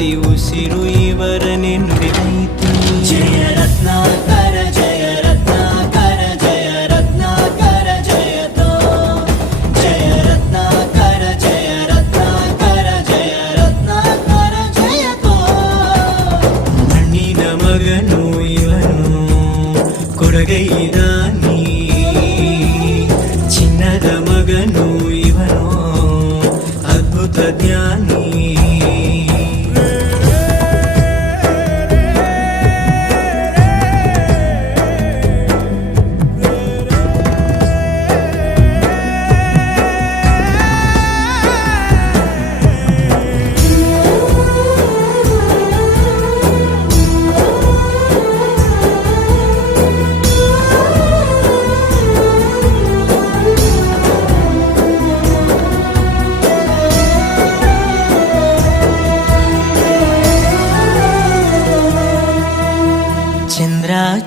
ಪ್ರತಿ ಉಸಿರು ಇವರನೆ ನುಡಿದೈತೆ ಜಯ ರತ್ನಾಕರ ಜಯ ರತ್ನಾಕರ ಜಯ ರತ್ನಾಕರ ಜಯತೋ ಜಯ ರತ್ನಾಕರ ಜಯ ರತ್ನಾಕರ ಜಯ ರತ್ನಾಕರ ಜಯತೋ ಮಣ್ಣಿನ ಮಗನು ಇವನು ಕೊಡಗೈದಾನಿ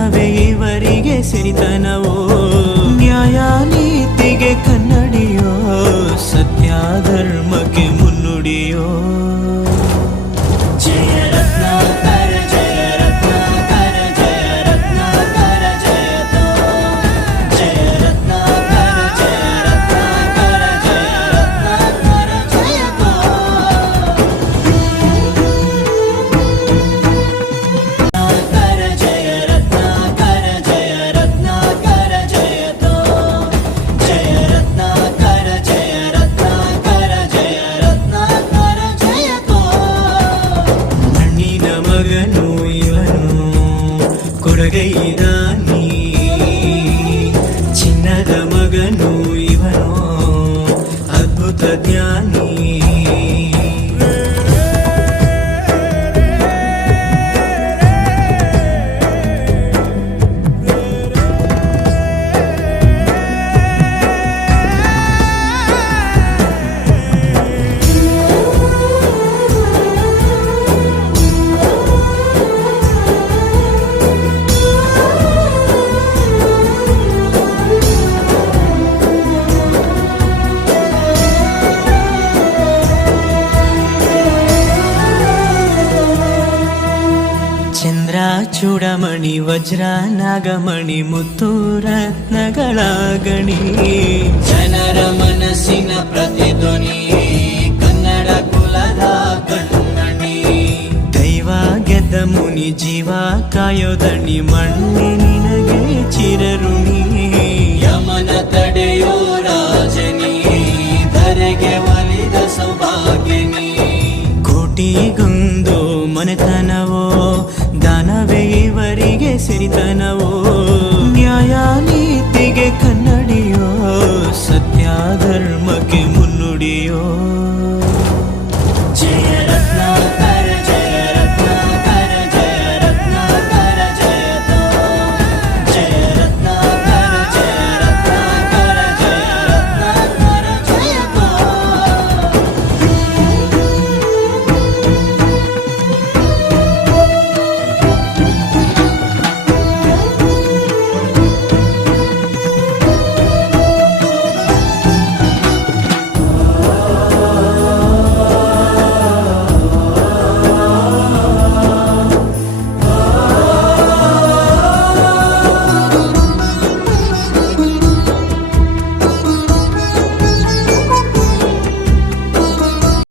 ದಾನವೇ ಇವರಿಗೆ ಸಿರಿತನವೋ. ಮಗನು ಇವನು ಕೊಡಗೈದಾನಿ ಚಿನ್ನದ ಮಗನು ಇವನು ಅದ್ಭುತ ಜ್ಞಾನಿ ಚೂಡಮಣಿ ವಜ್ರ ನಾಗಮಣಿ ಮುತ್ತು ರತ್ನಗಳ ಗಣಿ ಜನರ ಮನಸ್ಸಿನ ಪ್ರತಿಧ್ವನಿ ಕನ್ನಡ ಕುಲದ ಕಣ್ಣಿ ದೈವ ಗೆದ್ದ ಮುನಿ ಜೀವ ಕಾಯೋದಣಿ ಮಣ್ಣಿ ನಿನಗೆ ಚಿರಋಣಿ ಸಿರಿತನವೋ ದಾನವೇ ಇವರಿಗೆ ಸಿರಿತನವೋ. ನ್ಯಾಯ ನೀತಿಗೆ ಕನ್ನಡಿಯೋ ಸತ್ಯ